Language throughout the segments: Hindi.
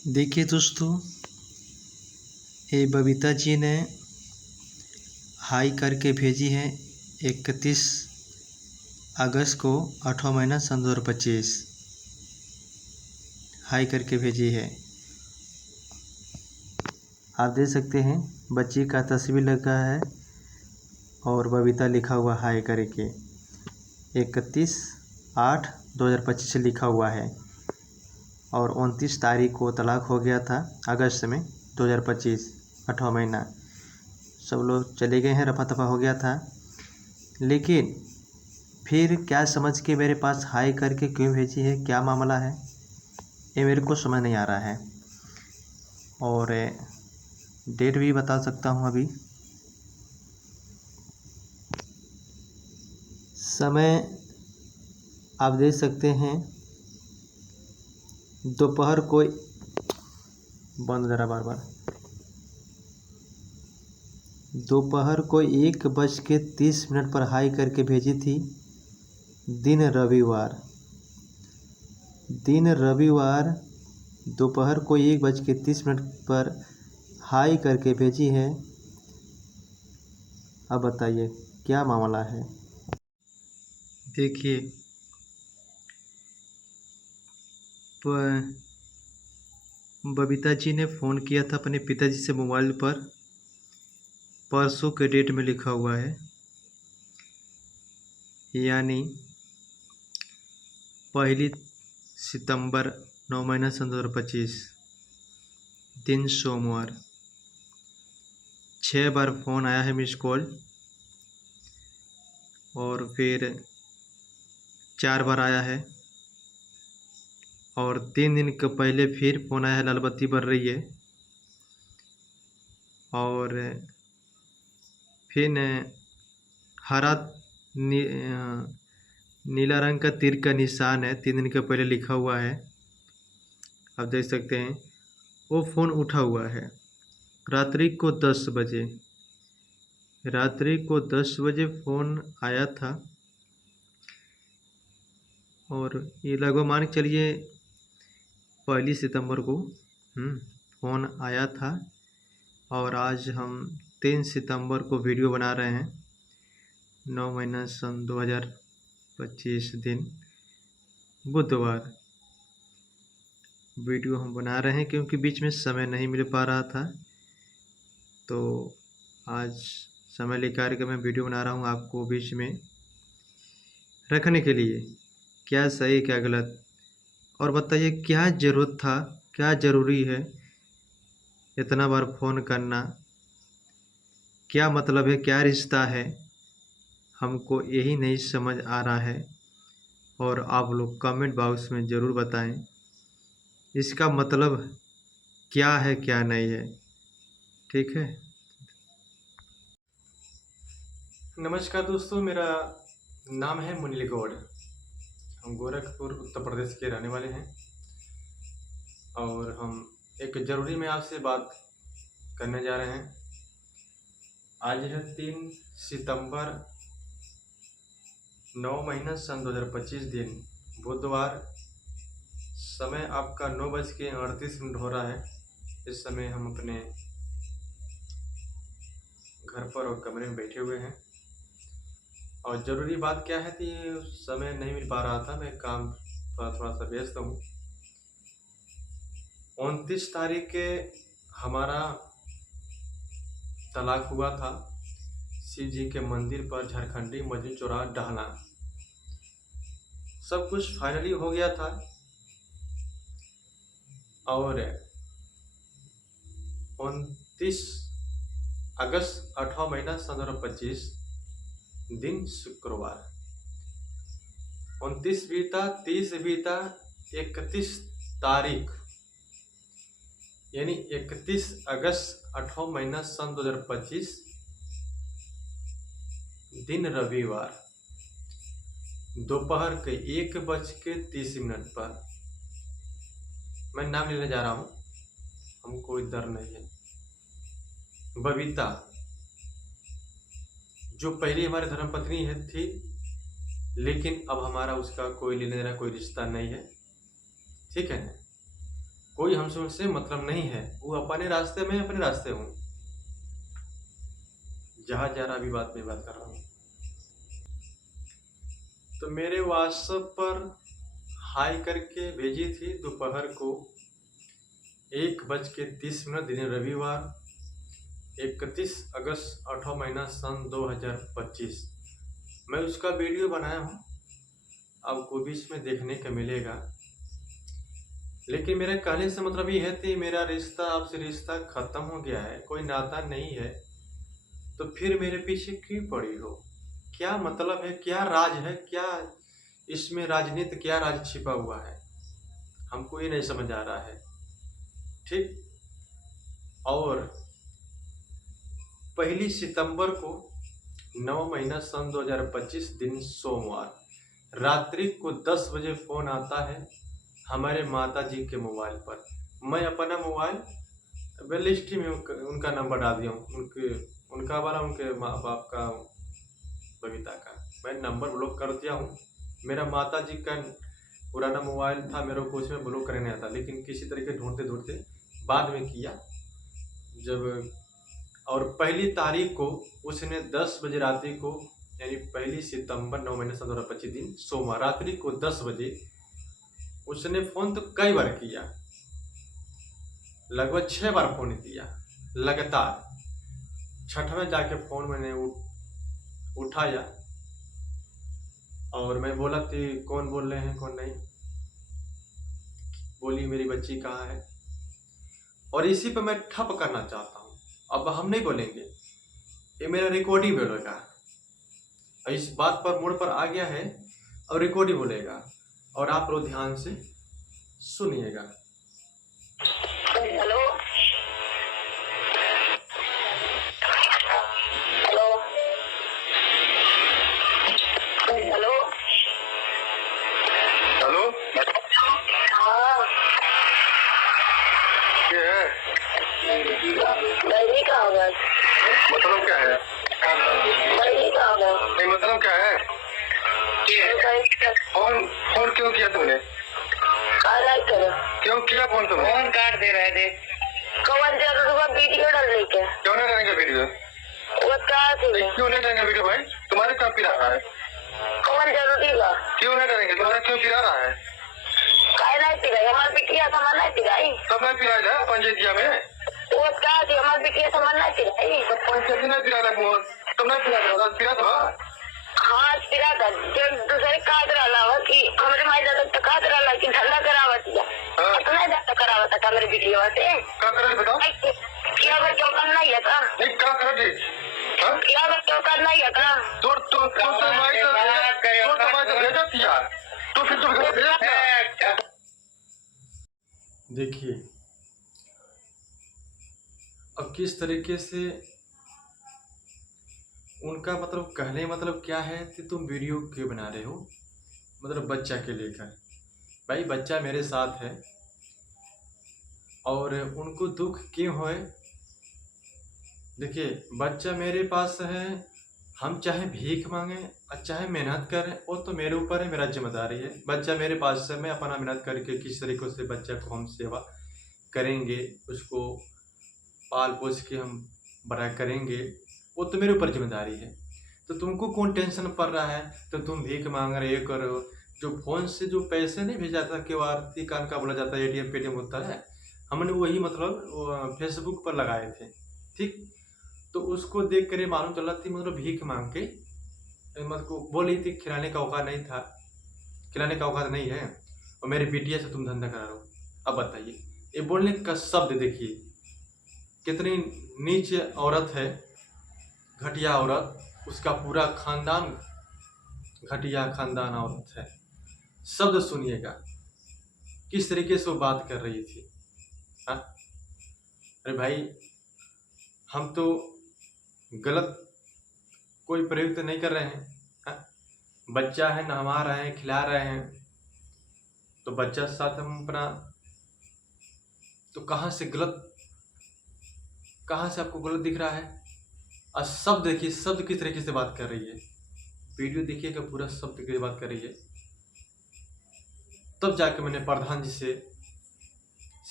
देखिए दोस्तों, ये बबीता जी ने हाई करके भेजी है 31 अगस्त को 8वां महीना सन 2025 हाई करके भेजी है। आप देख सकते हैं बच्ची का तस्वीर लगा है और बबीता लिखा हुआ हाई करके 31/8/2025 से लिखा हुआ है और 29 तारीख को तलाक हो गया था अगस्त में 2025 8वां महीना। सब लोग चले गए हैं, रफा दफा हो गया था। लेकिन फिर क्या समझ के मेरे पास हाई करके क्यों भेजी है, क्या मामला है, ये मेरे को समझ नहीं आ रहा है। और डेट भी बता सकता हूँ। अभी समय आप देख सकते हैं, दोपहर को बंद जरा बार बार दोपहर को 1:30 पर हाई करके भेजी थी। दिन रविवार दोपहर को 1:30 पर हाई करके भेजी है। अब बताइए क्या मामला है। देखिए, बबीता जी ने फ़ोन किया था अपने पिताजी से मोबाइल पर, परसों के डेट में लिखा हुआ है, यानी 1 सितंबर 9 महीना सन 2025 दिन सोमवार। 6 बार फ़ोन आया है मिस कॉल और फिर 4 बार आया है और 3 दिन के पहले फिर फ़ोन आया है, लाल बत्ती बर रही है। और फिर हरा नीला रंग का तीर का निशान है, 3 दिन के पहले लिखा हुआ है। आप देख सकते हैं वो फ़ोन उठा हुआ है रात्रि को 10 बजे फ़ोन आया था। और ये लगभग मान के चलिए 1 सितंबर को फ़ोन आया था और आज हम 3 सितंबर को वीडियो बना रहे हैं। 9 महीना सन 2025 दिन बुधवार वीडियो हम बना रहे हैं, क्योंकि बीच में समय नहीं मिल पा रहा था, तो आज समय निकाल के मैं वीडियो बना रहा हूँ आपको बीच में रखने के लिए, क्या सही क्या गलत। और बताइए क्या ज़रूरत था, क्या ज़रूरी है इतना बार फ़ोन करना, क्या मतलब है, क्या रिश्ता है, हमको यही नहीं समझ आ रहा है। और आप लोग कमेंट बॉक्स में ज़रूर बताएं इसका मतलब क्या है क्या नहीं है। ठीक है। नमस्कार दोस्तों, मेरा नाम है मुनील गौड़। हम गोरखपुर उत्तर प्रदेश के रहने वाले हैं और हम एक ज़रूरी में आपसे बात करने जा रहे हैं। आज है 3 सितंबर 9 महीना सन 2025 दिन बुधवार। समय आपका 9:38 हो रहा है। इस समय हम अपने घर पर और कमरे में बैठे हुए हैं और ज़रूरी बात क्या है कि समय नहीं मिल पा रहा था, मैं काम पर थोड़ा सा व्यस्त हूँ। 29 तारीख के हमारा तलाक हुआ था शिव जी के मंदिर पर, झारखंडी मस्जिद चौराहा डहना। सब कुछ फाइनली हो गया था और 29 अगस्त 8वां महीना सन 2025 दिन शुक्रवार 29 बीता, 30 बीता, 31 तारीख यानी 31 अगस्त 8वां महीना सन 2025 दिन रविवार दोपहर के 1:30 पर मैं नाम लेने जा रहा हूँ, हमको कोई डर नहीं है। बबीता जो पहले हमारी धर्मपत्नी है थी, लेकिन अब हमारा उसका कोई लेने देना कोई रिश्ता नहीं है। ठीक है ना, कोई हमसे उनसे मतलब नहीं है, वो अपने रास्ते में अपने रास्ते हूँ। जहाँ जा रहा अभी बात कर रहा हूँ। तो मेरे व्हाट्सएप पर हाई करके भेजी थी दोपहर को 1:30 दिन रविवार 31 अगस्त 8वां महीना सन 2025। मैं उसका वीडियो बनाया हूँ, आपको भी इसमें देखने को मिलेगा। लेकिन मेरे कहने से मतलब ये है कि मेरा रिश्ता आपसे रिश्ता खत्म हो गया है, कोई नाता नहीं है, तो फिर मेरे पीछे क्यों पड़ी हो? क्या मतलब है, क्या राज है, क्या इसमें राजनीति, क्या राज छिपा हुआ है? हमको ये नहीं समझ आ रहा है। ठीक। और 1 सितंबर को 9 महीना सन 2025 दिन सोमवार रात्रि को 10 बजे फोन आता है हमारे माता जी के मोबाइल पर। मैं अपना मोबाइल लिस्ट में उनका नंबर डाल दिया हूँ, उनका वाला, उनके माँ बाप का, बबीता का मैं नंबर ब्लॉक कर दिया हूँ। मेरा माता जी का पुराना मोबाइल था, मेरे को उसमें ब्लॉक करने आता, लेकिन किसी तरीके ढूंढते ढूंढते बाद में किया जब। और 1 तारीख को उसने 10 बजे रात्रि को, यानी 1 सितंबर 9 महीने 2025 दिन सोमवार रात्रि को 10 बजे उसने फोन तो कई बार किया, लगभग 6 बार फोन किया लगातार। छठवें जाके फोन मैंने उठाया और मैं बोला कि कौन बोल रहे हैं, कौन नहीं। बोली मेरी बच्ची कहाँ है। और इसी पे मैं ठप करना चाहता हूँ, अब हम नहीं बोलेंगे, ये मेरा रिकॉर्डिंग बोलेगा। इस बात पर मोड़ पर आ गया है और रिकॉर्डिंग बोलेगा, और आप लोग ध्यान से सुनिएगा। Hello hello hello hello. हाँ ये है बहनी का होगा, मतलब क्या है? बहनी का होगा। नहीं मतलब क्या है? फोन फोन क्यों किया तुमने? अलग करो। क्यों किया फोन तुमने? फोन काट दे रहे थे। कौन जरूर वीडियो डालने के? क्यों नहीं डालेंगे वीडियो? वो कहा थी क्यों नहीं डालेंगे वीडियो भाई? तुम्हारे क्या पिरा रहा है? कौन जरूरी बा? क्यों नहीं डालेंगे? तुम्हारा क्यों पिरा रहा है? काय नहीं पिराई, हमारे बिटिया सामान नहीं पिराई। सब नहीं पिराया जाए पंचायतिया में? वो कहा थी हमारे बिटिया सामान नहीं पिराई। सब पंचायती नहीं पिरा रहा फोन, तुम नहीं पिरा पिरा था। हाँ पिरा था, जब दूसरे काट रहा कि हमारे माई दादा तो काट रहा कि धंधा करावत या तो नहीं धंधा करावत था मेरे बिटिया से। क्या करे बताओ? क्या बच्चों का नहीं है का? नहीं क्या करे? क्या बच्चों का नहीं है का? तो माई तो भेजा दिया, तो फिर तुम घर भेजा दिया। देखिए अब किस तरीके से उनका मतलब कहने मतलब क्या है कि तुम वीडियो क्यों बना रहे हो, मतलब बच्चा के लेकर। भाई बच्चा मेरे साथ है और उनको दुख क्यों होए। देखिए बच्चा मेरे पास है, हम चाहे भीख मांगे और चाहे मेहनत करें, वो तो मेरे ऊपर है, मेरा जिम्मेदारी है। बच्चा मेरे पास है, मैं अपना मेहनत करके किस तरीके से बच्चा को हम सेवा करेंगे, उसको पाल पोस के हम बड़ा करेंगे, वो तो मेरे ऊपर जिम्मेदारी है। तो तुमको कौन टेंशन पड़ रहा है तो तुम भीख मांग रहे करो। जो फोन से जो पैसे नहीं भेजा जाता, KYC का बोला जाता है, ATM पेटीएम होता है, हमने वही मतलब फेसबुक पर लगाए थे। ठीक, तो उसको देख कर मालूम चला थी मतलब भीख मांग के मतलब बोली थी, खिलाने का औकात नहीं था, खिलाने का औकात नहीं है, और मेरे बिटिया से तुम धंधा करा रहे हो। अब बताइए, ये बोलने का शब्द देखिए कितनी नीच औरत है, घटिया औरत, उसका पूरा खानदान घटिया खानदान औरत है। शब्द सुनिएगा किस तरीके से वो बात कर रही थी। हाँ अरे भाई, हम तो गलत कोई प्रयुक्त नहीं कर रहे हैं। हाँ? बच्चा है, नहवा रहे हैं, खिला रहे हैं, तो बच्चा साथ हम अपना, तो कहाँ से गलत, कहाँ से आपको गलत दिख रहा है? और शब्द देखिए, शब्द किस तरीके से बात कर रही है, वीडियो देखिएगा पूरा शब्द की बात कर रही है। तब जाके मैंने प्रधान जी से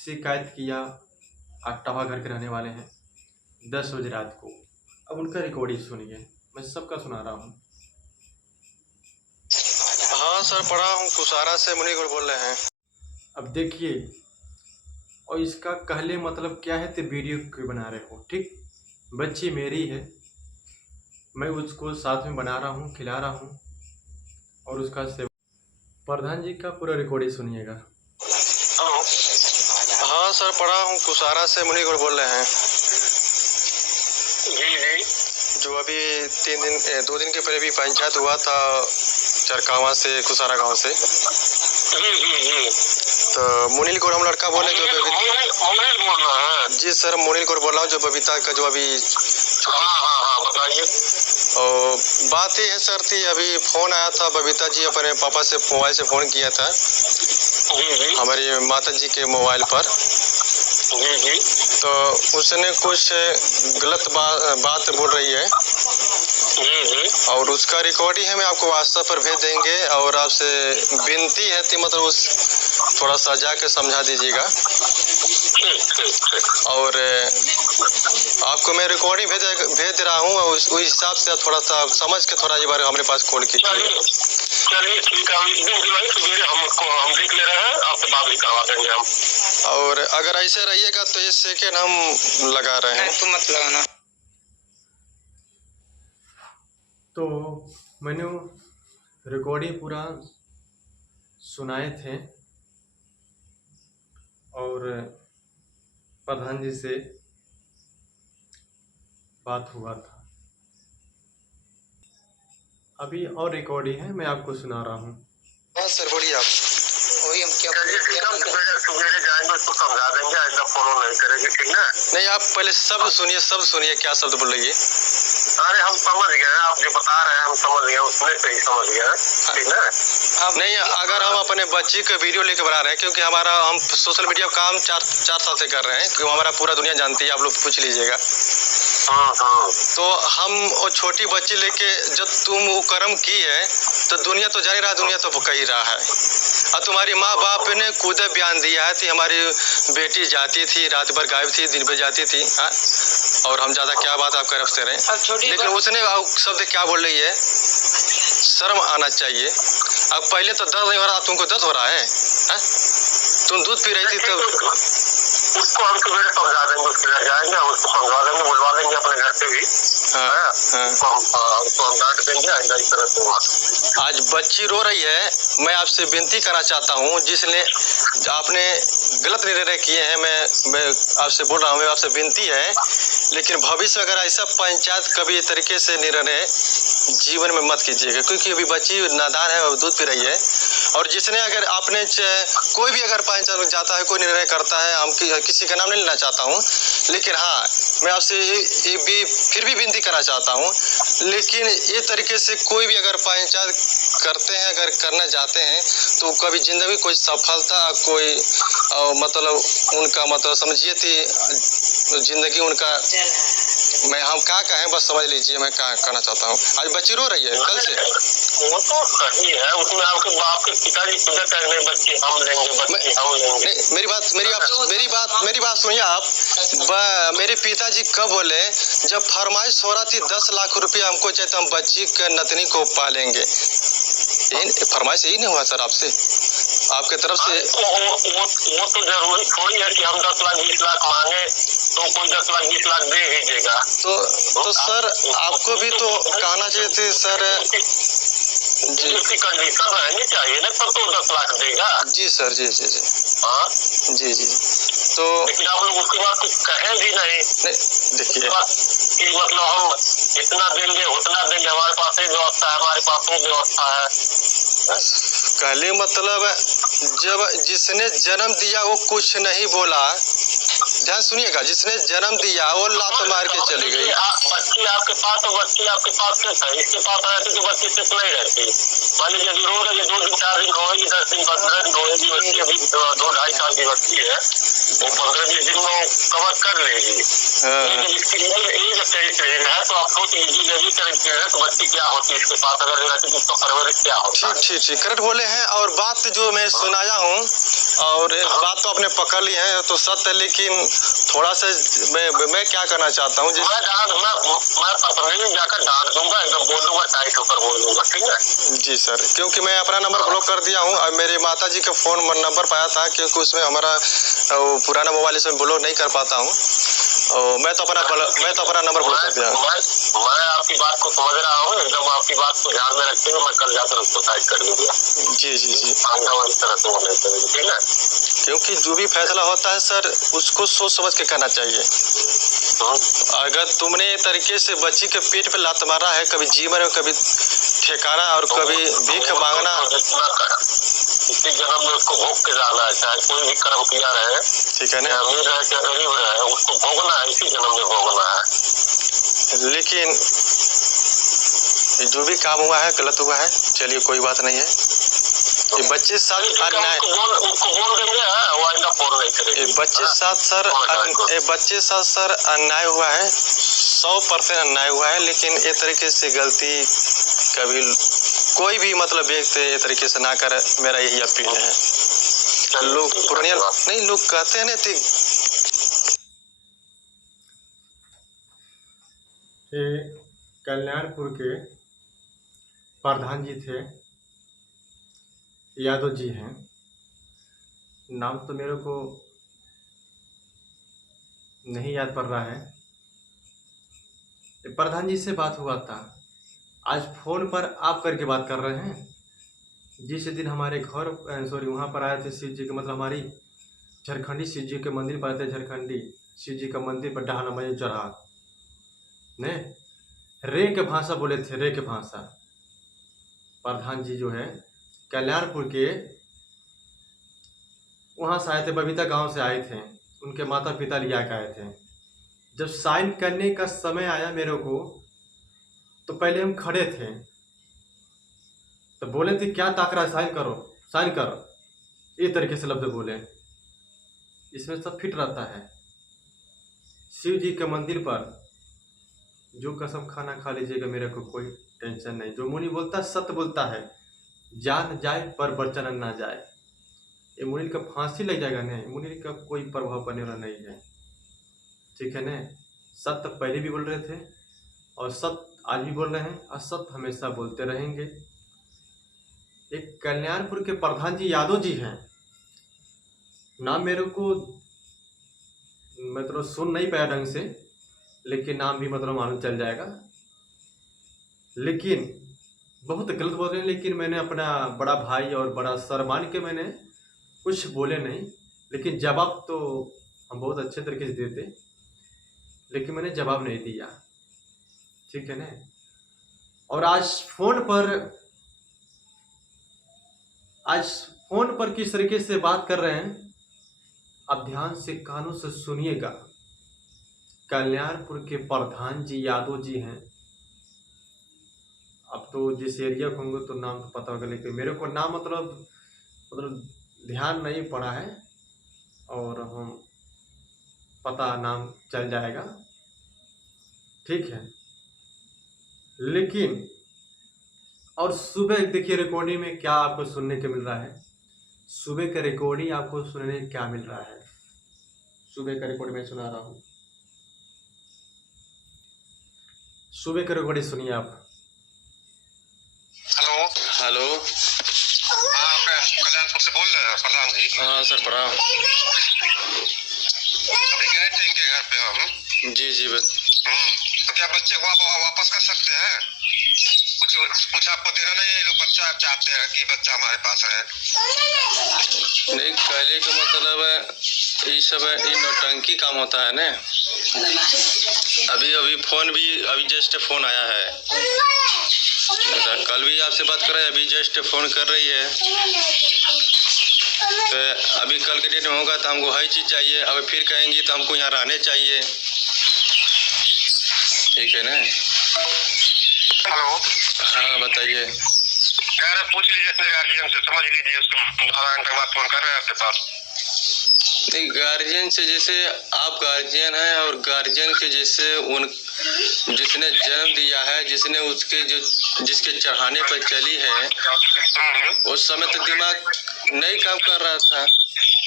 शिकायत किया। अट्टावा घर के रहने वाले हैं, 10 बजे रात को। अब उनका रिकॉर्डिंग सुनिए, मैं सबका सुना रहा हूँ। हाँ सर, पढ़ा हूँ, कुसारा से मुनीगुल बोल रहे हैं। अब देखिए, और इसका कहले मतलब क्या है तो वीडियो क्यों बना रहे हो। ठीक, बच्ची मेरी है, मैं उसको साथ में बना रहा हूँ, खिला रहा हूँ और उसका सेवा। प्रधान जी का पूरा रिकॉर्डिंग सुनिएगा। हाँ सर, पढ़ा हूँ, कुसारा से मुनीगुल बोल रहे हैं। जी जो अभी 2 दिन के पहले भी पंचायत हुआ था चरकावा से, कुसारा गांव से। जी तो मुनील गौर हम लड़का बोले जो मुनील बोल रहा है। जी सर, मुनील गौर बोल रहा हूँ, जो बबीता का जो अभी हाँ बताइए। और बात ये है सर थी, अभी फोन आया था, बबीता जी अपने पापा से मोबाइल से फोन किया था हमारी माता जी के मोबाइल पर। जी तो उसने कुछ गलत बात बोल रही है। जी और उसका रिकॉर्डिंग है, मैं आपको व्हाट्सएप पर भेज देंगे। और आपसे विनती है कि मतलब उस थोड़ा सा जाके समझा दीजिएगा। और आपको मैं रिकॉर्डिंग भेज रहा हूँ, उस हिसाब से थोड़ा सा समझ के थोड़ा ये बार हमारे पास कॉल कीजिए। चलिए ठीक है, हम देख ले रहे हैं, आपसे बात भी करवा देंगे हम। और अगर ऐसे रहिएगा तो ये सेकेंड हम लगा रहे हैं, तो मत लगाना। तो मैंने रिकॉर्डिंग पूरा सुनाए थे और प्रधान जी से बात हुआ था। अभी और रिकॉर्डिंग है, मैं आपको सुना रहा हूँ। हाँ सर, बोलिए आप। वही हम क्या सुबह जाएंगे, उसको समझा देंगे, ऐसा फॉलो नहीं करेगी, ठीक ना? नहीं, आप पहले सब सुनिए क्या शब्द बोल रही है। अरे हम समझ गए, आप जो बता रहे हैं हम समझ गए, उसमें से ही समझ गए, ठीक ना? नहीं, अगर हम अपने बच्ची का वीडियो लेके बना रहे हैं, क्योंकि हम सोशल मीडिया का काम 4 साल से कर रहे हैं, क्योंकि हमारा पूरा दुनिया जानती है, आप लोग पूछ लीजिएगा। तो हम वो छोटी बच्ची लेके जब तुम वो कर्म की है तो दुनिया तो जान रहा, दुनिया तो कही रहा है। और तुम्हारी माँ बाप ने खुद बयान दिया है कि हमारी बेटी जाती थी, रात भर गायब थी, दिन भर जाती थी। हाँ, और हम ज्यादा क्या बात आप कर रहे हैं, लेकिन उसने शब्द क्या बोल रही है, शर्म आना चाहिए। अब पहले तो दर्द नहीं हो रहा, तुमको दर्द हो रहा है? तुम दूध पी रही थी तब। उसको हम सवेरे समझा देंगे, उसके घर जाएंगे, हम उसको समझा देंगे, बुलवा देंगे अपने घर से भी। उसको हम डांट देंगे, ऐसा इस तरह से। आज बच्ची रो रही है, मैं आपसे विनती करना चाहता हूँ, जिसने आपने गलत निर्णय किए हैं, मैं आपसे बोल रहा हूँ, आपसे विनती है, लेकिन भविष्य में अगर ऐसा पंचायत कभी इस तरीके से निर्णय जीवन में मत कीजिएगा, क्योंकि अभी बच्ची नादान है और दूध पी रही है। और जिसने अगर आपने कोई भी अगर पंचायत में जाता है, कोई निर्णय करता है, हम किसी का नाम नहीं लेना चाहता हूँ, लेकिन हाँ मैं आपसे फिर भी विनती करना चाहता हूँ, लेकिन ये तरीके से कोई भी अगर पंचायत करते हैं, अगर करना चाहते हैं, तो कभी जिंदगी कोई सफलता, कोई मतलब उनका मतलब समझिए थी जिंदगी उनका, मैं हम क्या कहें बस समझ लीजिए मैं क्या कहना चाहता हूँ। आज बच्ची रो रही है कल से। वो तो सही है, उसमें आपके बाप के पिताजी पूजा करने बच्चे हम लेंगे, बच्चे हम लेंगे। नहीं, मेरी बात सुनिए आप। मेरे पिताजी कब बोले, जब फरमाइश हो रहा थी 10 लाख रुपया हमको चाहिए, तो हम बच्ची के नतनी को पालेंगे। फरमाइश यही नहीं हुआ सर आपसे, आपके तरफ से? वो तो जरूरी थोड़ी है कि हम 10 लाख 20 लाख मांगे तो कोई 10 लाख 20 लाख दे ही देगा। तो सर आपको भी तो कहना चाहिए थे सर। जी, उसकी कंडीशन रहनी चाहिए ना, तब तो 10 लाख देगा। जी सर, जी जी जी हाँ जी जी। तो लेकिन आप लोग उसके बाद कुछ कहें भी नहीं। देखिए कि मतलब हम इतना देंगे उतना देंगे, हमारे पास ये व्यवस्था है, हमारे पास वो व्यवस्था है। कहले मतलब जब जिसने जन्म दिया वो कुछ नहीं बोला, ध्यान सुनिएगा, जिसने जन्म दिया वो लात मार के चली गई। बच्ची आपके पास तो बच्ची आपके पास कैसा है, इसके पास रहती तो बच्ची से नहीं रहती। मान लीजिए अभी रो रही है, 2 दिन 4 दिन रोएगी, 10 दिन 15 दिन रोएगी, बच्ची अभी 2-2.5 साल की बच्ची है, वो 15-20 दिन में कवर कर लेगी। तो आप सोच लीजिए यही तरीके है तो बच्ची क्या होती है इसके पास अगर रहती तो उसका परवरिश क्या होती है। ठीक करेक्ट बोले हैं। और बात जो मैं सुनाया हूँ और एक बात तो आपने पकड़ ली है तो सत्य है, लेकिन थोड़ा सा मैं क्या करना चाहता हूँ, मैं पर्सनली जाकर डांट दूंगा, एकदम बोल दूंगा, टाइट होकर बोल दूंगा, ठीक है जी सर, क्योंकि मैं अपना नंबर ब्लॉक कर दिया हूँ और मेरे माता जी का फोन नंबर पाया था, क्योंकि उसमें हमारा पुराना मोबाइल इसमें ब्लॉक नहीं कर पाता हूँ, और मैं तो अपना नंबर ब्लॉक कर दिया। मैं आपकी बात को समझ रहा हूँ, एकदम आपकी बात को ध्यान में रखते हुए मैं कल जाकर उसको टाइट कर दूंगा। जी जी जी, इस तरह से होने चाहिए, ठीक है, क्योंकि जो भी फैसला होता है सर उसको सोच समझ के करना चाहिए। अगर तुमने ये तरीके से बच्ची के पेट पे लात मारा है, कभी जीवन में कभी ठेकाना और कभी भीख मांगना, इसी जन्म में उसको भोग के जाना है, चाहे कोई भी कर्म किया रहे, ठीक है ना, अमीर रहे चाहे गरीब रहे, उसको भोगना है, इसी जन्म में भोगना है। लेकिन जो भी काम हुआ है गलत हुआ है, चलिए कोई बात नहीं है। ये बच्चे साथ अन्याय, उसको बोल देंगे, वो आइंदा फोन नहीं करेगी। बच्चे साथ सर अन्याय हुआ है, 100% अन्याय हुआ है, लेकिन ये तरीके से गलती कभी कोई भी मतलब व्यक्ति ये तरीके से ना करे, मेरा यही अपील है। लोग पुराने नहीं, लोग कहते हैं ना ये कल्याणपुर के प्रधान जी थे, यादव जी हैं, नाम तो मेरे को नहीं याद पड़ रहा है। प्रधान जी से बात हुआ था, आज फ़ोन पर आप करके बात कर रहे हैं। जिस दिन हमारे घर वहाँ पर आए थे शिव जी के, मतलब हमारी झारखंडी शिव जी के मंदिर पर आए थे, झारखंडी शिव जी का मंदिर पर डहाना मई चढ़ा ने रे के भाषा बोले थे, रे के भाषा। प्रधान जी जो है कल्याणपुर के वहाँ से आए थे, बबीता गांव से आए थे, उनके माता पिता लिया के आए थे। जब साइन करने का समय आया मेरे को, तो पहले हम खड़े थे, तो बोले थे क्या ताक रहा है, साइन करो, साइन करो, ये तरीके से लफ्ज बोले। इसमें सब फिट रहता है। शिव जी के मंदिर पर जो कसम खाना खा लीजिएगा, मेरे को कोई टेंशन नहीं। जो मुनि बोलता है सत्य बोलता है, जान जाए पर वचन ना जाए। ये मुनि का फांसी लग जाएगा नहीं, मुनि का कोई प्रभाव पड़ने वाला नहीं है, ठीक है ना। सत्य पहले भी बोल रहे थे और सत्य आज भी बोल रहे हैं और सत्य हमेशा बोलते रहेंगे। एक कल्याणपुर के प्रधान जी यादव जी हैं, नाम मेरे को मतलब सुन नहीं पाया ढंग से, लेकिन नाम भी मतलब मालूम चल जाएगा। लेकिन बहुत गलत बोल रहे हैं, लेकिन मैंने अपना बड़ा भाई और बड़ा सर मान के मैंने कुछ बोले नहीं, लेकिन जवाब तो हम बहुत अच्छे तरीके से देते, लेकिन मैंने जवाब नहीं दिया, ठीक है ना। और आज फोन पर किस तरीके से बात कर रहे हैं, अब ध्यान से कानों से सुनिएगा। कल्याणपुर के प्रधान जी यादव जी हैं। अब तो जिस एरिया को होंगे तो नाम तो पता होगा, लेकिन मेरे को नाम मतलब ध्यान नहीं पड़ा है, और हम पता नाम चल जाएगा, ठीक है। लेकिन और सुबह देखिए रिकॉर्डिंग में क्या आपको सुनने को मिल रहा है, सुबह का रिकॉर्डिंग आपको सुनने को क्या मिल रहा है। सुबह का रिकॉर्डिंग मैं सुना रहा हूँ, सुबह का रिकॉर्डिंग सुनिए आप। हेलो हेलो, कल्याणपुर से बोल रहे हैं प्रधान जी? हाँ सर प्रणाम। अभी गए थे इनके घर पे हम। जी जी बस। तो क्या बच्चे को आप वापस कर सकते हैं? कुछ आपको देना नहीं है, लोग बच्चा चाहते हैं कि बच्चा हमारे पास रहे। नहीं, कहने का मतलब है ये सब ये नौटंकी काम होता है ना। अभी फोन भी अभी जस्ट फोन आया है, कल भी आपसे बात कर रहे हैं, अभी जस्ट फोन कर रही है, तो अभी कल के डेट में होगा तो हमको हर चीज़ चाहिए, अब फिर कहेंगी तो हमको यहाँ रहने चाहिए, ठीक है ना। हेलो, हाँ बताइए। कह रहे पूछ लीजिए अपने गार्जियन से, समझ लीजिए उसको, आधा घंटे बाद फोन कर रहे हैं आपके पास। नहीं, गार्जियन से जैसे आप गार्जियन हैं और गार्जियन के जैसे जिसने जन्म दिया है, जिसने उसके जिसके चढ़ाने पर चली है, उस समय तो दिमाग नहीं काम कर रहा था।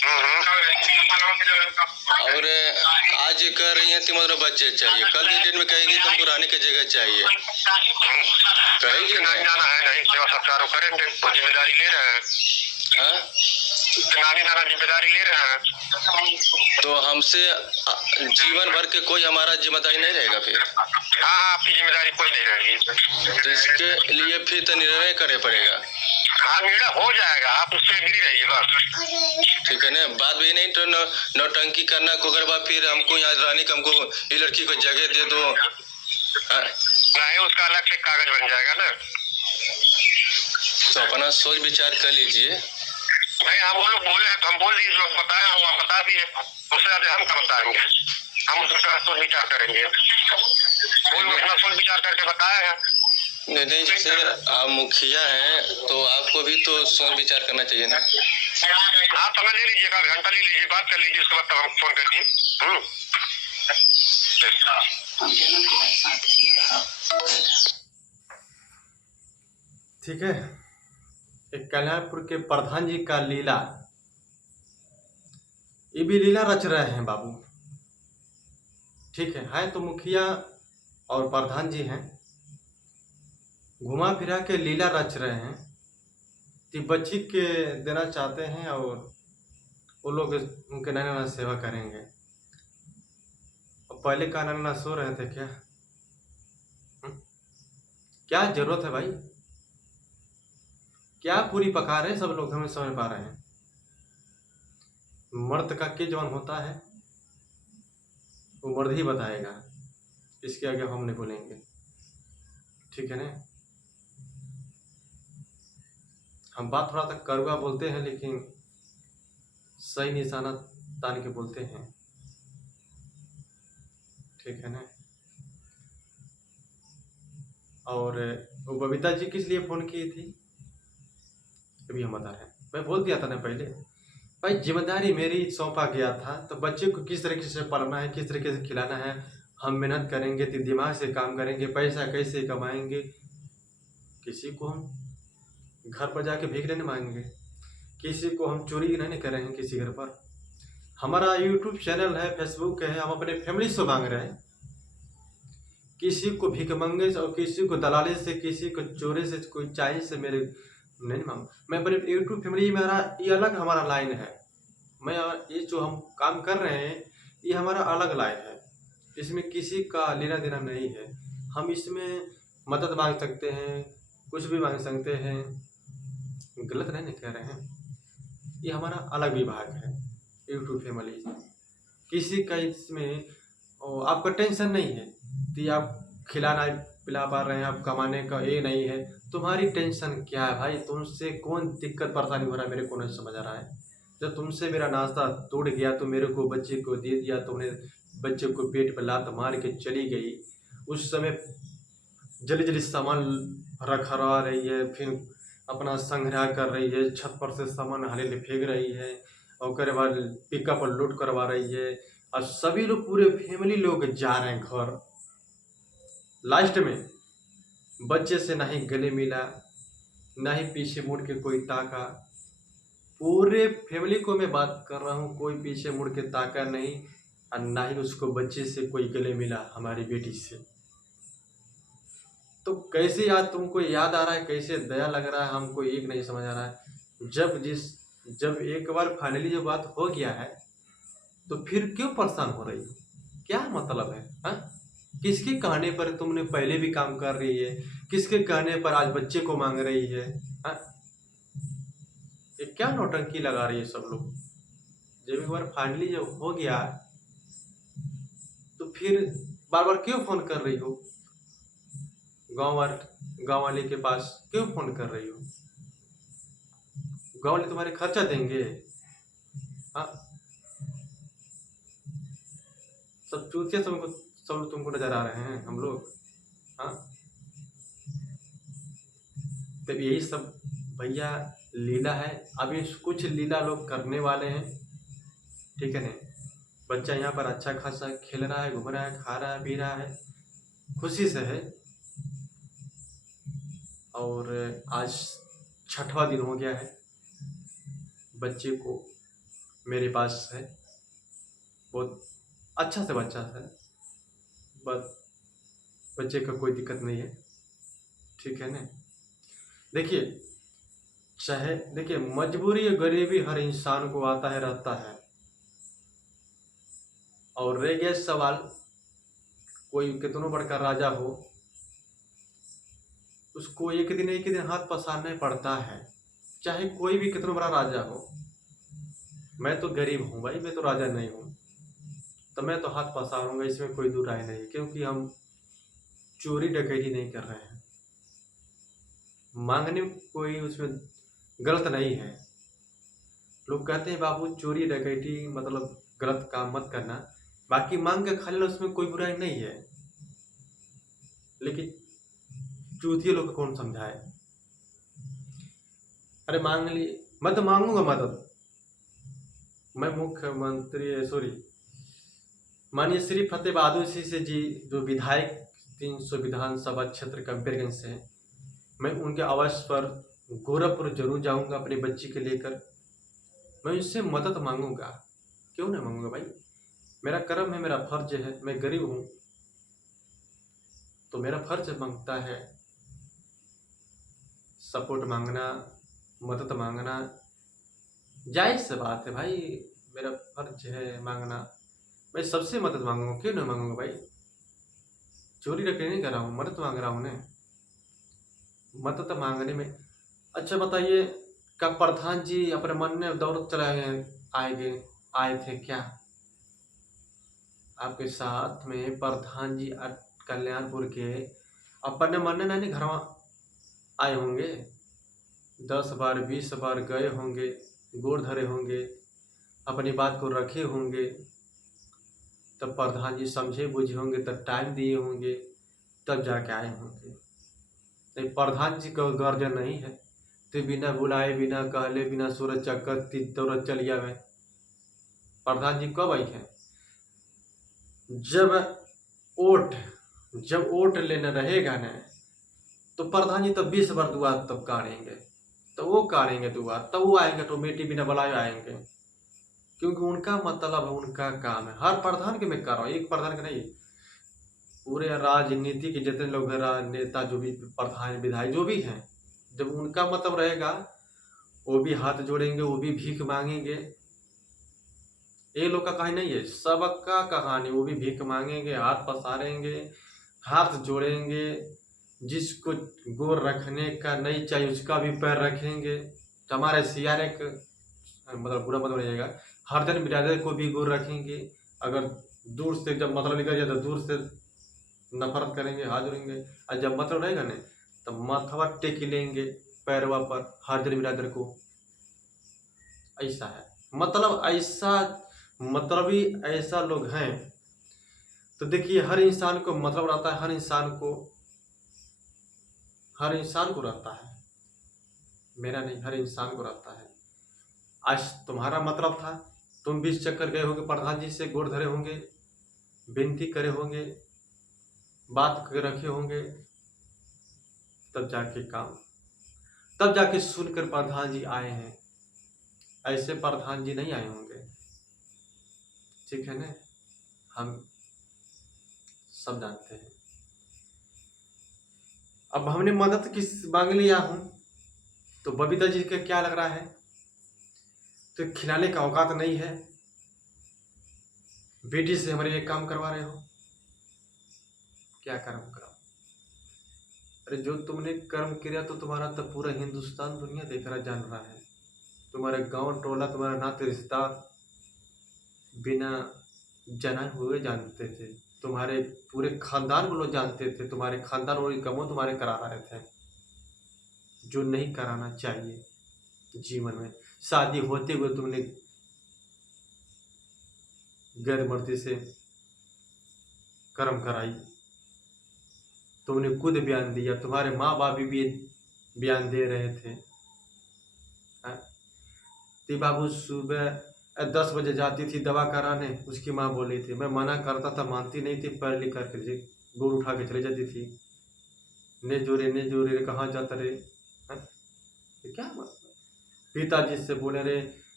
और आज कह रही है तुम्हारे बच्चे चाहिए, कल के दिन में कहेगी तुमको रहने की जगह चाहिए, कहेगी ना? जाना है नहीं, सेवा सत्कार करेंगे, जिम्मेदारी ले रहे हैं। हाँ, नानी नाना जिम्मेदारी ले रहे हैं, तो हमसे जीवन भर के कोई हमारा जिम्मेदारी नहीं रहेगा फिर? हाँ आपकी जिम्मेदारी कोई नहीं रहेगी। तो इसके लिए फिर तो निर्णय करना पड़ेगा। हाँ निर्णय हो जाएगा, आप उससे एग्री रहिए बस। ठीक है ना, बात भी नहीं तो नौटंकी करना को अगर बात फिर हमको यहाँ रहने का, हमको ये लड़की को जगह दे दो। नहीं उसका अलग से कागज बन जाएगा ना। तो अपना सोच विचार कर लीजिए। नहीं हम वो लोग बोले हैं तो हम बोल दिए, जो बताया हम बता दिए, उससे ज्यादा हम क्या बताएंगे, हम उसका सोच विचार करेंगे। वो लोग अपना सोच विचार करके बताया है। नहीं, जैसे आप मुखिया हैं तो आपको भी तो सोच विचार करना चाहिए ना। हाँ समय ले लीजिए, एक घंटा ले लीजिए, बात कर लीजिए, उसके बाद तब हम फोन कर दिए। ठीक है, एक कल्याणपुर के प्रधान जी का लीला, ये भी लीला रच रहे हैं बाबू। ठीक है तो मुखिया और प्रधान जी हैं, घुमा फिरा के लीला रच रहे हैं। तो बच्ची के देना चाहते हैं और वो लोग उनके नाना सेवा करेंगे। और पहले का नाना सो रहे थे क्या? क्या जरूरत है भाई? क्या पूरी पका रहे सब लोग, हमें समझ पा रहे हैं। मर्द का क्या जवान होता है वो मर्द ही बताएगा, इसके आगे हम नहीं बोलेंगे। ठीक है ना, हम बात थोड़ा सा कड़वा बोलते हैं लेकिन सही निशाना तान के बोलते हैं। ठीक है ना। और वो बबीता जी किस लिए फ़ोन की थी अभी हम बता रहे हैं। मैं बोल दिया था ना पहले, भाई जिम्मेदारी मेरी सौंपा गया था, तो बच्चे को किस तरीके से पढ़ना है, किस तरीके से खिलाना है, हम मेहनत करेंगे, तो दिमाग से काम करेंगे, पैसा कैसे कमाएंगे। किसी को हम घर पर जाके भीख नहीं मांगेंगे, किसी को हम चोरी नहीं करेंगे किसी घर पर। हमारा यूट्यूब चैनल है, फेसबुक है, हम अपने फैमिली से मांग रहे हैं। किसी को भीख मांगे और किसी को दलाली से, किसी को चोरी से, कोई चाहिए से मेरे नहीं मांग। मैं अपने यूट्यूब फैमिली, मेरा ये अलग हमारा लाइन है। मैं ये जो हम काम कर रहे हैं ये हमारा अलग लाइन है, इसमें किसी का लेना देना नहीं है। हम इसमें मदद मांग सकते हैं, कुछ भी मांग सकते हैं, गलत नहीं कह रहे हैं। ये हमारा अलग विभाग है यूट्यूब फैमिली। किसी का इसमें आपका टेंशन नहीं है कि आप खिलाना पिला पा रहे हैं, आप कमाने का ये नहीं है। तुम्हारी टेंशन क्या है भाई? तुमसे कौन दिक्कत परेशानी हो रहा है मेरे को नहीं समझ आ रहा है। जब तुमसे मेरा नाश्ता टूट गया तो मेरे को बच्चे को दे दिया, तुमने बच्चे को पेट पर लात मार के चली गई। उस समय जल्दी जल्दी सामान रखवा रही है, फिर अपना संग्रह कर रही है, छत पर से सामान हाले ले फेंक रही है और उसके बाद पिकअप पर लोड करवा रही है। और सभी लोग, पूरे फैमिली लोग जा रहे हैं घर। लास्ट में बच्चे से ना ही गले मिला, ना ही पीछे मुड़ के कोई ताका। पूरे फैमिली को मैं बात कर रहा हूँ, कोई पीछे मुड़ के ताका नहीं और ना ही उसको बच्चे से कोई गले मिला, हमारी बेटी से। तो कैसे आज तुमको याद आ रहा है, कैसे दया लग रहा है, हमको एक नहीं समझ आ रहा है। जब एक बार फाइनली जो बात हो गया है तो फिर क्यों परेशान हो रही हो? क्या मतलब है? हाँ, किसके कहने पर तुमने पहले भी काम कर रही है, किसके कहने पर आज बच्चे को मांग रही है? हाँ, ये क्या नौटंकी लगा रही है सब लोग। जब एक बार फाइनली जब हो गया तो फिर बार बार क्यों फोन कर रही हो? गांव वाले के पास क्यों फोन कर रही हो? गांव वाले तुम्हारे खर्चा देंगे? हाँ, सब चूतिया सब लोग तुमको नजर आ रहे हैं हम लोग। हाँ, तो यही सब भैया लीला है। अभी कुछ लीला लोग करने वाले हैं। ठीक है ना, बच्चा यहाँ पर अच्छा खासा खेल रहा है, घूम रहा है, खा रहा है, पी रहा है, खुशी से है। और आज 6वां दिन हो गया है बच्चे को मेरे पास है, बहुत अच्छा से बच्चा है, बस बच्चे का कोई दिक्कत नहीं है, ठीक है ना। देखिए, चाहे देखिए मजबूरी या गरीबी हर इंसान को आता है, रहता है। और रह गया सवाल, कोई कितनों बड़का राजा हो, उसको एक दिन हाथ पसारना पड़ता है, चाहे कोई भी कितना बड़ा राजा हो। मैं तो गरीब हूँ भाई, मैं तो राजा नहीं हूँ, तो मैं तो हाथ पसारूंगा, इसमें कोई दो राय नहीं, क्योंकि हम चोरी डकैती नहीं कर रहे हैं। मांगने कोई उसमें गलत नहीं है। लोग कहते हैं बाबू चोरी डकैती मतलब गलत काम मत करना, बाकी मांग के खा लेना उसमें कोई बुराई नहीं है, लेकिन चूतिए लोग को कौन समझाए। अरे मांग ली, मैं तो मांगूंगा मदद। मैं मुख्यमंत्री सॉरी माननीय श्री फतेह बहादुर सिंह जी जो विधायक 300 विधानसभा क्षेत्र कंपेरगंज से हैं, मैं उनके आवास पर गोरखपुर जरूर जाऊंगा अपनी बच्ची के लेकर। मैं उससे मदद मांगूंगा, क्यों नहीं मांगूंगा भाई, मेरा कर्म है, मेरा फर्ज है। मैं गरीब हूं तो मेरा फर्ज मांगता है सपोर्ट मांगना, मदद मांगना, जायज सी बात है भाई, मेरा फर्ज है मांगना। मैं सबसे मदद मांगूंगा, क्यों नहीं मांगूंगा भाई, चोरी रखे नहीं कर रहा हूँ, मदद मांग रहा हूँ ना। मदद मांगने में अच्छा बताइए, कब प्रधान जी अपने मन में दौड़ चलाए आए थे क्या? आपके साथ में प्रधान जी कल्याणपुर के अपने मन में नहीं घर आए होंगे, 10 बार 20 बार गए होंगे, गोड़ धरे होंगे, अपनी बात को रखे होंगे, तब प्रधान जी समझे बुझे होंगे, तब टाइम दिए होंगे, तब जाके आए होंगे। नहीं, प्रधान जी का गर्जन नहीं है तो बिना बुलाए बिना कहले बिना सूरज चक्कर दौड़त चलिया में। प्रधान जी कब आई है? जब वोट लेने रहेगा ना, तो प्रधान जी तो 20 बार दुआ तब काढ़ेंगे, तो वो काढ़ेंगे दुआ, तब वो आएंगे, ऑटोमेटिक बिना बुलाए आएंगे, क्योंकि उनका मतलब है, उनका काम है। हर प्रधान के मैं कर रहा हूँ, एक प्रधान के नहीं, पूरे राजनीति के जितने लोग हैं, नेता जो भी प्रधान विधायक जो भी हैं, जब उनका मतलब रहेगा वो भी हाथ जोड़ेंगे, वो भी भीख मांगेंगे। ये लोग का कहानी नहीं है, सबका कहानी, वो भी भीख मांगेंगे, हाथ पसारेंगे, हाथ जोड़ेंगे, जिसको गोर रखने का नहीं चाहिए उसका भी पैर रखेंगे। तो हमारे सियारे मतलब बुरा मतलब रहेगा, हर दिन बिरादर को भी गोर रखेंगे। अगर दूर से जब मतलब निकल जाए तो दूर से नफरत करेंगे, हाथ जोड़ेंगे, और जब मतलब रहेगा ना तो माथवा टेक लेंगे पैरवा पर हर दिन बिरादर को। ऐसा है, मतलब ऐसा मतलबी ऐसा लोग हैं। तो देखिए हर इंसान को मतलब रहता है, हर इंसान को रहता है, मेरा नहीं, हर इंसान को रहता है। आज तुम्हारा मतलब था, तुम 20 चक्कर गए होंगे, प्रधान जी से गोड़ धरे होंगे, विनती करे होंगे, बात कर रखे होंगे, तब जाके सुनकर प्रधान जी आए हैं। ऐसे प्रधान जी नहीं आए होंगे, ठीक है ना, हम सब जानते हैं। अब हमने मदद किस मांग लिया हूं, तो बबीता जी का क्या लग रहा है, तो खिलाने का औकात नहीं है, बेटी से हमारे लिए काम करवा रहे हो, क्या कर्म करो। अरे जो तुमने कर्म किया तो तुम्हारा तो पूरा हिंदुस्तान दुनिया देख रहा जान रहा है, तुम्हारे गांव टोला तुम्हारा नाते रिश्ता बिना जाने हुए जानते थे, तुम्हारे पूरे खानदान को लोग जानते थे, तुम्हारे खानदान वाले कमों तुम्हारे करा रहे थे, जो नहीं कराना चाहिए जीवन में। शादी होते हुए तुमने गैर मर्दी से कर्म कराई, तुमने खुद बयान दिया, तुम्हारे माँ बाप भी बयान दे रहे थे। ती बाबू सुबह 10 बजे जाती थी दवा कराने, उसकी माँ बोली थी, मैं मना करता था, मानती नहीं थी, पैर लिख करके गोड़ उठा के चले जाती थी, ने जोरे कहाँ जाता रे। क्या मतलब, पिताजी से बोले रे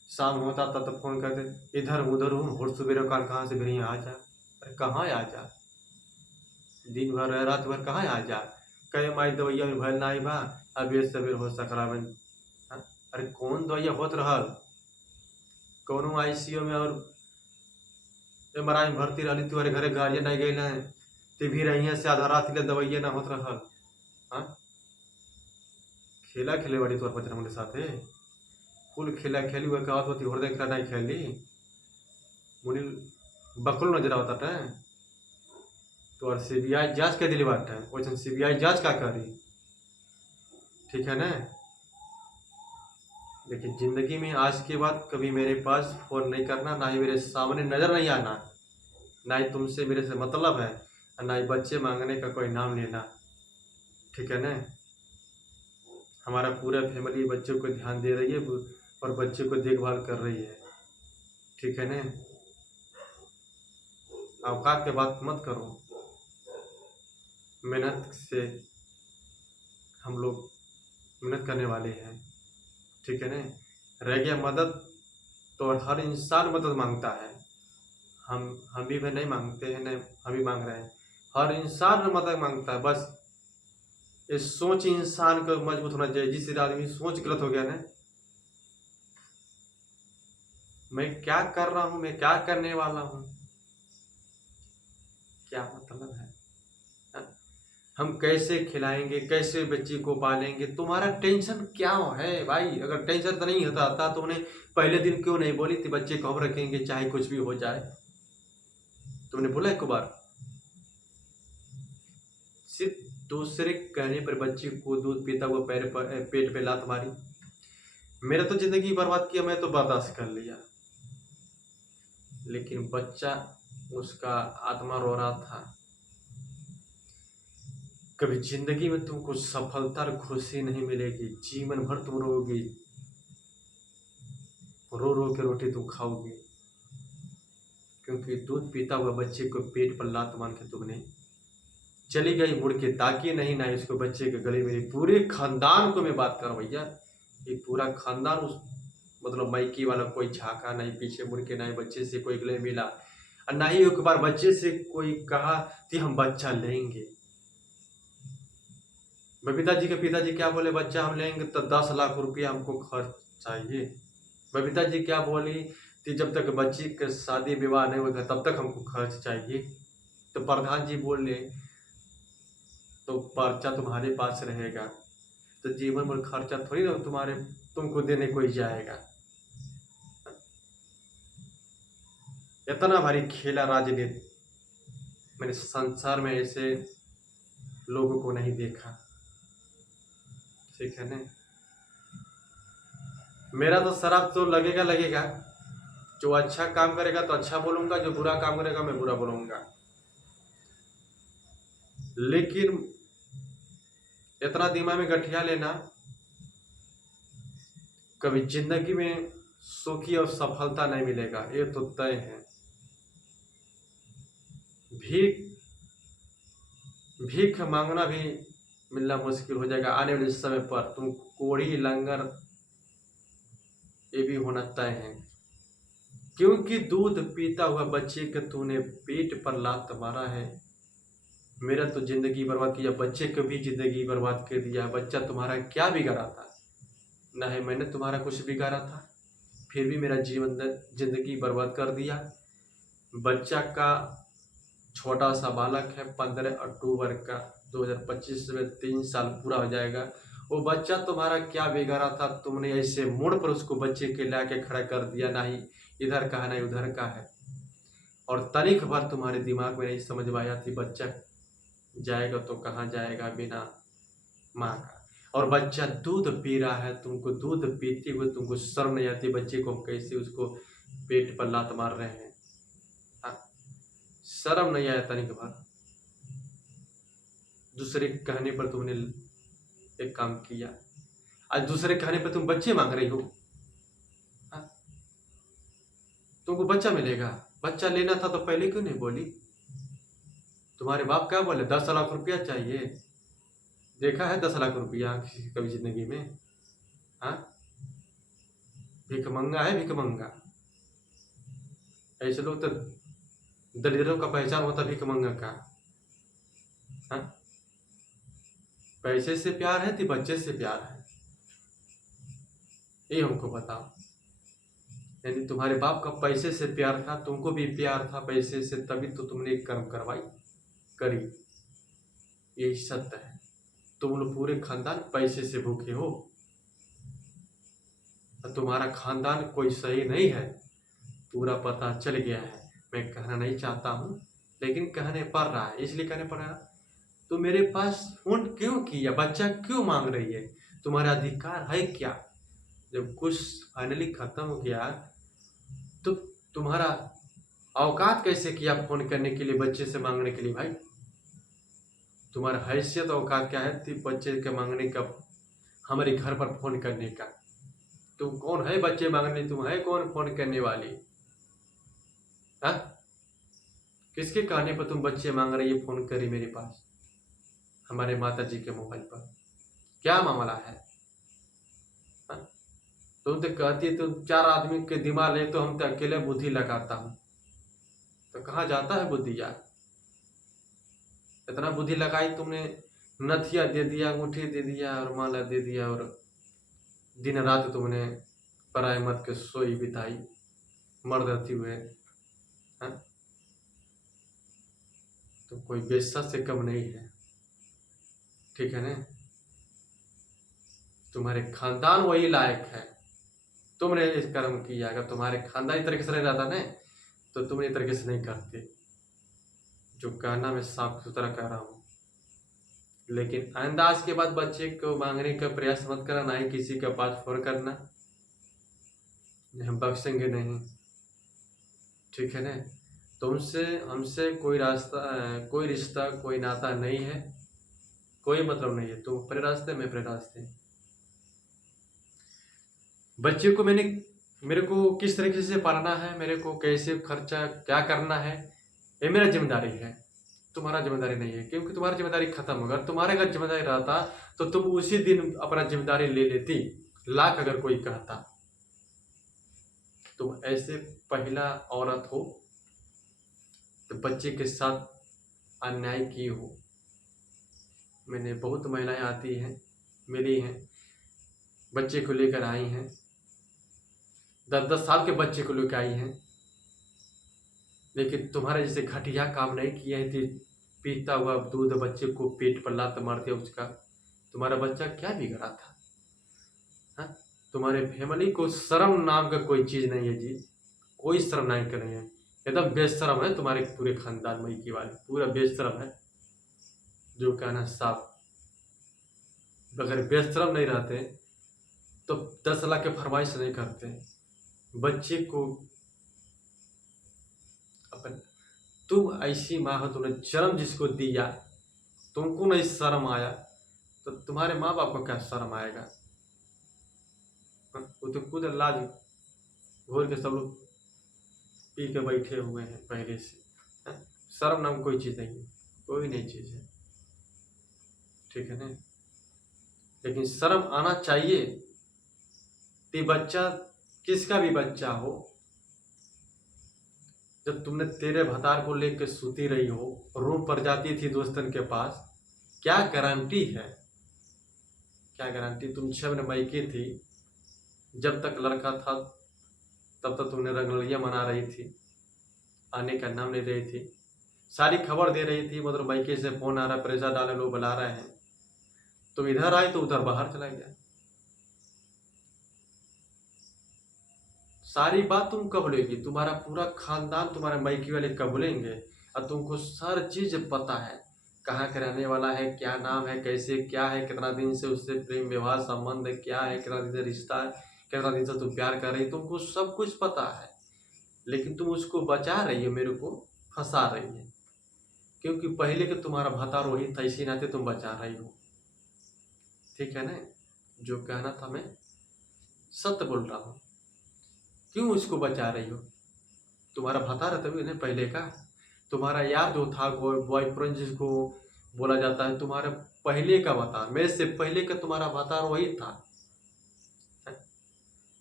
शाम होता था तो फ़ोन करते, इधर उधर हूँ, होट सवेरे काल कहाँ से फिर यहाँ आ जा। अरे कहाँ आ जा, दिन भर रह रात भर कहाँ आ जा। कहे माई दवैया में भल नाई बा, अबे सवेर हो सकरावन। अरे कौन दवैया होत रहल, कौनो ICU में और MRI में भर्ती रहली, तुम्हारे घरे गाड़िया नहीं गई है, ते भी रही से आधा रात ले दवैया ना होत रहल। हाँ, खेला खेले बड़ी तोर बचन हमारे साथे, फुल खेला खेली हुआ कहत होती हृदय खेला नहीं खेली, मुनि बकलो नजर आवता है। तो और CBI जांच के दिली बात है, वैसे CBI जांच का करी, ठीक है ना। लेकिन जिंदगी में आज के बाद कभी मेरे पास फोन नहीं करना, ना ही मेरे सामने नजर नहीं आना, ना ही तुमसे मेरे से मतलब है, और ना ही बच्चे मांगने का कोई नाम लेना, ठीक है ना। हमारा पूरा फैमिली बच्चों को ध्यान दे रही है और बच्चे को देखभाल कर रही है, ठीक है ना। औकात के बात मत करो, मेहनत से हम लोग मेहनत करने वाले हैं, ठीक है ना। रह गया मदद, तो हर इंसान मदद मांगता है, हम भी नहीं मांगते हैं, नहीं हम भी मांग रहे हैं, हर इंसान मदद मांगता है। बस ये सोच इंसान को मजबूत होना चाहिए। जिस आदमी सोच गलत हो गया ना, मैं क्या कर रहा हूँ, मैं क्या करने वाला हूँ, क्या मतलब है, हम कैसे खिलाएंगे, कैसे बच्चे को पालेंगे, तुम्हारा टेंशन क्या है भाई। अगर टेंशन तो नहीं होता था तो उन्हें पहले दिन क्यों नहीं बोली थी बच्चे को हम रखेंगे चाहे कुछ भी हो जाए। तुमने बोला एक बार, सिर्फ दूसरे कहने पर बच्चे को दूध पीता हुआ पेट पे लात मारी। मेरा तो जिंदगी बर्बाद किया, मैं तो बर्दाश्त कर लिया, लेकिन बच्चा, उसका आत्मा रो रहा था। कभी जिंदगी में तुमको सफलता और खुशी नहीं मिलेगी, जीवन भर तुम रोओगे, रो रो के रोटी तुम खाओगे, क्योंकि दूध पीता हुआ बच्चे को पेट पर लात मार के तुमने चली गई, मुड़ के ताकि नहीं ना इसको बच्चे के गले में। पूरे खानदान को मैं बात कर भैया, ये पूरा खानदान उस मतलब मायकी वाला कोई झाका नहीं, पीछे मुड़ के नहीं बच्चे से कोई गले मिला, और ना ही एक बार बच्चे से कोई कहा कि हम बच्चा लेंगे। बबीता जी के पिताजी क्या बोले, बच्चा हम लेंगे तो 10 लाख रुपया हमको खर्च चाहिए। बबीता जी क्या बोली कि जब तक बच्ची के शादी विवाह नहीं होगा तब तक हमको खर्च चाहिए। तो प्रधान जी बोले तो पर्चा तुम्हारे पास रहेगा, तो जीवन भर खर्चा थोड़ी ना तुमको देने कोई जाएगा। इतना भारी खेला राजनीति, मैंने संसार में ऐसे लोगों को नहीं देखा, ठीक है ना। मेरा तो शराब तो लगेगा, जो अच्छा काम करेगा तो अच्छा बोलूंगा, जो बुरा काम करेगा मैं बुरा बोलूंगा। लेकिन इतना दिमाग में गठिया लेना, कभी जिंदगी में सुखी और सफलता नहीं मिलेगा, ये तो तय है। भीख मांगना भी मिलना मुश्किल हो जाएगा आने वाले समय पर। तुम कोढ़ी लंगर ये भी होना तय है, क्योंकि दूध पीता हुआ बच्चे के तूने पेट पर लात मारा है। मेरा तो जिंदगी बर्बाद किया, बच्चे को भी जिंदगी बर्बाद कर दिया। बच्चा तुम्हारा क्या बिगाड़ा था, ना है मैंने तुम्हारा कुछ बिगाड़ा था, फिर भी मेरा जिंदगी बर्बाद कर दिया। बच्चा का छोटा सा बालक है, 15 अक्टूबर का 2025 में 3 साल पूरा हो जाएगा। वो बच्चा तुम्हारा क्या बिगाड़ा था, तुमने ऐसे मोड़ पर उसको बच्चे के ला के खड़ा कर दिया, ना ही इधर का है ना उधर का है। और तनिक भर तुम्हारे दिमाग में नहीं समझ में आया थी बच्चा जाएगा तो कहाँ जाएगा बिना माँ का। और बच्चा दूध पी रहा है, तुमको दूध पीते हुए तुमको शर्म नहीं आती, बच्चे को हम कैसे उसको पेट पर लात मार रहे हैं, शर्म नहीं आया तनिक भर। दूसरे कहने पर तुमने एक काम किया, आज दूसरे कहने पर तुम बच्चे मांग रही हो। तुमको बच्चा मिलेगा, बच्चा लेना था तो पहले क्यों नहीं बोली। तुम्हारे बाप क्या बोले, 10 लाख रुपया चाहिए। देखा है 10 लाख रुपया किसी कभी जिंदगी में? हाँ, भिखमंगा है, भिखमंगा। ऐसे लोग तो दलितों का पहचान होता भिखमंगा का। हाँ, पैसे से प्यार है कि बच्चे से प्यार है, ये हमको बताओ। यानी तुम्हारे बाप का पैसे से प्यार था, तुमको भी प्यार था पैसे से, तभी तो तुमने एक कर्म करवाई करी। यही सत्य है। तुम लोग पूरे खानदान पैसे से भूखे हो, और तुम्हारा खानदान कोई सही नहीं है, पूरा पता चल गया है। मैं कहना नहीं चाहता हूँ, लेकिन कहने पड़ रहा है, इसलिए कहने पड़ रहा है। तो मेरे पास फोन क्यों किया, बच्चा क्यों मांग रही है, तुम्हारा अधिकार है क्या? जब कुछ फाइनली खत्म हो गया तो तुम्हारा औकात कैसे किया फोन करने के लिए, बच्चे से मांगने के लिए? भाई तुम्हारा हैसियत औकात क्या है बच्चे के मांगने का, हमारे घर पर फोन करने का? तुम कौन है बच्चे मांगने, तुम है कौन फोन करने वाली? हाँ, किसके कहने पर तुम बच्चे मांग रही है, फोन करी मेरे पास हमारे माता जी के मोबाइल पर? क्या मामला है? हाँ? तुम तो कहती है तुम 4 आदमी के दिमाग ले, तो हम तो अकेले बुद्धि लगाता हूँ। तो कहाँ जाता है बुद्धि यार? इतना बुद्धि लगाई तुमने, नथिया दे दिया, अंगूठी दे दिया और माला दे दिया, और दिन रात तुमने पराई मत के सोई बिताई मर्द रहती हुए। हाँ? तो कोई बेइज्जत से कम नहीं है, ठीक है ना? तुम्हारे खानदान वही लायक है, तुमने इस कर्म किया। अगर तुम्हारे खानदान इस तरीके से नहीं रहता ना, तो तुम इस तरीके से नहीं करते। जो कहना मैं साफ सुथरा कह रहा हूँ। लेकिन अंदाज के बाद बच्चे को मांगने का प्रयास मत करना, ना ही किसी के पास फोन करना, हम बख्शेंगे नहीं, ठीक है ना? तुमसे हमसे कोई कोई रिश्ता, कोई नाता नहीं है, कोई मतलब नहीं है। तुम अपने रास्ते, मैं अपने रास्ते। बच्चे को मेरे को किस तरीके से पालना है, मेरे को कैसे खर्चा क्या करना है, ये मेरा जिम्मेदारी है, तुम्हारा जिम्मेदारी नहीं है। क्योंकि तुम्हारी जिम्मेदारी खत्म होगा। तुम्हारे अगर जिम्मेदारी रहता तो तुम उसी दिन अपना जिम्मेदारी ले लेती। लाख अगर कोई कहता, तुम ऐसे पहला औरत हो तो बच्चे के साथ अन्याय की हो। मैंने बहुत महिलाएं आती हैं, मिली हैं, बच्चे को लेकर आई हैं, 10-10 साल के बच्चे को लेकर आई हैं, लेकिन तुम्हारे जैसे घटिया काम नहीं किए हैं। पीता हुआ दूध बच्चे को पेट पर लात मारते उसका। तुम्हारा बच्चा क्या बिगड़ा था? हाँ? तुम्हारे फैमिली को शर्म नाम का कोई चीज़ नहीं है जी, कोई शर्म नहीं कर रहे हैं। एकदम बेशर्म है तुम्हारे पूरे खानदान में की वाले, पूरा बेशर्म है। जो कहना साफ, अगर बेशर्म नहीं रहते तो 10 लाख के फरमाइश नहीं करते। बच्चे को अपन, तुम ऐसी माँ हो, तुमने जन्म जिसको दिया, तुमको नहीं शर्म आया तो तुम्हारे माँ बाप को क्या शर्म आएगा? वो तो खुद लाज घोर के सब लोग पी के बैठे हुए हैं पहले से। शर्म नाम कोई चीज़ नहीं है, कोई नहीं चीज़ है, ठीक है ना? लेकिन शर्म आना चाहिए कि बच्चा, किसका भी बच्चा हो, जब तुमने तेरे भतार को लेकर सूती रही हो, रूम पर जाती थी दोस्तन के पास, क्या गारंटी है, क्या गारंटी? तुम 6 महीने मायके थी, जब तक लड़का था तब तक तुमने रंगलियाँ मना रही थी, आने का नाम नहीं रही थी, सारी खबर दे रही थी, मतलब मायके से फोन आ रहा, प्रेशर डाले, लोग बुला रहे हैं, तुम इधर आए तो उधर बाहर चला गया। सारी बात तुम कब लेगी? तुम्हारा पूरा खानदान, तुम्हारे मायके वाले कब लेंगे? और तुमको सारी चीज पता है, कहाँ के रहने वाला है, क्या नाम है, कैसे क्या है, कितना दिन से उससे प्रेम व्यवहार संबंध क्या है, कितना दिन से रिश्ता है, कितना दिन से तुम प्यार कर रही है, तुमको सब कुछ पता है। लेकिन तुम उसको बचा रही हो, मेरे को फंसा रही है, क्योंकि पहले के तुम्हारा भतार वही था, इसी नाते तुम बचा रही हो, ठीक है ना? जो कहना था मैं सत्य बोल रहा हूँ। क्यों उसको बचा रही हो? तुम्हारा भतार है तभी नहीं पहले का, तुम्हारा यार जो था, बॉयफ्रेंड जिसको बोला जाता है, तुम्हारे पहले का भतार, मेरे से पहले का तुम्हारा भतार वही था।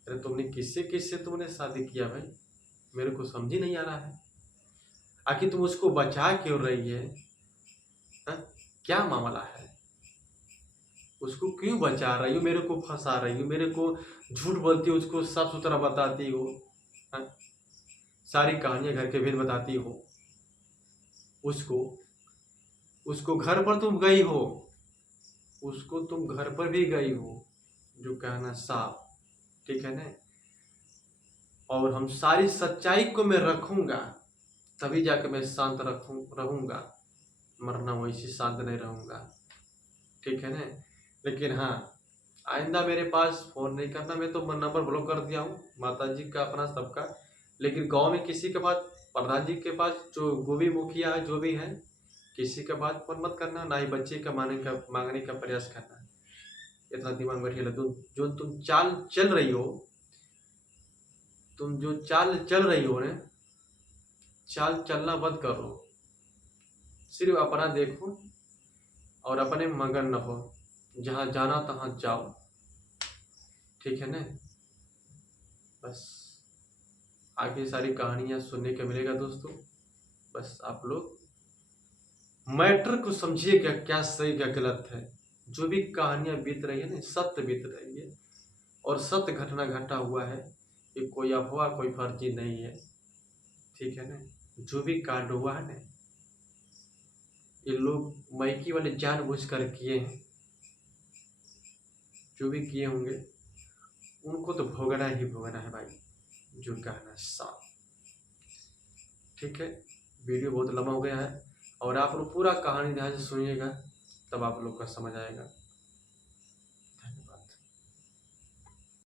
अरे तुमने किससे किससे तुमने शादी किया भाई, मेरे को समझ ही नहीं आ रहा है। आखिर तुम उसको बचा क्यों रही है? हाँ? क्या मामला है? उसको क्यों बचा रही हो, मेरे को फंसा रही हो, मेरे को झूठ बोलती हो, उसको साफ सुथरा बताती हो, हाँ? सारी कहानियां घर के भेद बताती हो उसको घर पर तुम गई हो, उसको तुम घर पर भी गई हो, जो कहना साफ, ठीक है ना। और हम सारी सच्चाई को मैं रखूंगा, तभी जाके मैं शांत रहूंगा, मरना वैसे शांत नहीं रहूंगा, ठीक है ना। लेकिन हाँ, आइंदा मेरे पास फोन नहीं करना, मैं तो नंबर ब्लॉक कर दिया हूँ, माता जी का अपना सबका। लेकिन गांव में किसी के पास, प्रधान जी के पास, जो गोभी मुखिया है, जो भी है, किसी के बात फोन मत करना, ना ही बच्चे का मांगने का प्रयास करना। इतना दिमाग में रखिए। जो तुम चाल चल रही हो, तुम जो चाल चल रही हो ना, चाल चलना बंद करो, सिर्फ अपना देखो और अपने मगन न हो, जहाँ जाना तहाँ जाओ, ठीक है ना। बस आगे सारी कहानियां सुनने को मिलेगा दोस्तों। बस आप लोग मैटर को समझिएगा, क्या सही क्या गलत है। जो भी कहानियां बीत रही है ना, सत्य बीत रही है और सत्य घटना घटा हुआ है, ये कोई अफवाह कोई फर्जी नहीं है, ठीक है ना। जो भी कांड हुआ है ना, ये लोग मैकी वाले जानबूझ कर किए हैं, जो भी किए होंगे उनको तो भोगना ही भोगना है भाई, जो कहना साफ, ठीक है। वीडियो बहुत लंबा हो गया है और आप लोग पूरा कहानी ध्यान से सुनिएगा, तब आप लोग को समझ आएगा।